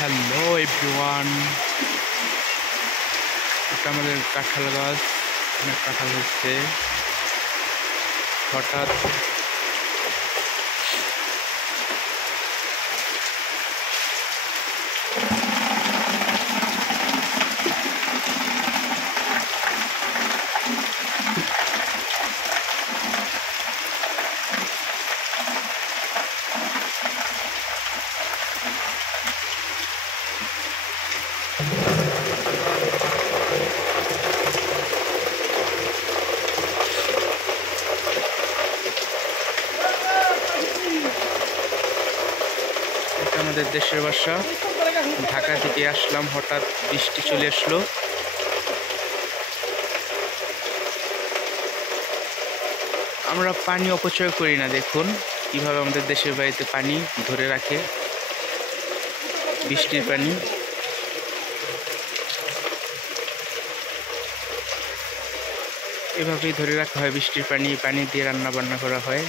Hello everyone, এটা আমাদের কাঁঠাল গাছ। অনেক কাঁঠাল হচ্ছে। হঠাৎ এটা আমাদের দেশের বাসা। ঢাকা থেকে আসলাম, হঠাৎ বৃষ্টি চলে আসলো। আমরা পানি অপচয় করি না। দেখুন কিভাবে আমাদের দেশের বাড়িতে পানি ধরে রাখে, বৃষ্টির পানি। এভাবেই ধরে রাখা হয় বৃষ্টির পানি। পানি দিয়ে রান্না বান্না করা হয়,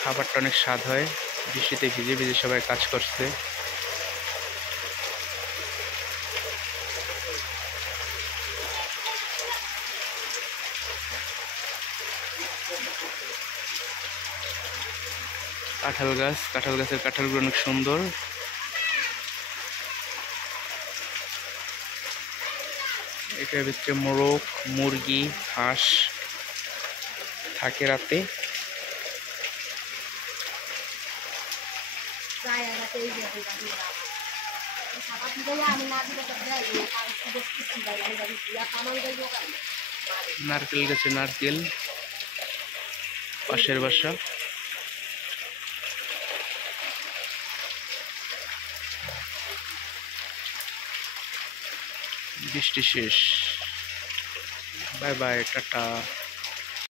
খাবারটা অনেক স্বাদ হয়। বৃষ্টিতে ভিজে ভিজে সবাই কাজ করছে। কাঁঠাল গাছের কাঁঠালগুলো অনেক সুন্দর। এটার ভিতরে মোরগ, মুরগি, হাঁস থাকে রাতে। নারকেল গাছে নারকেল, পাশের বাসা। বৃষ্টি শেষ। Bye bye, tata.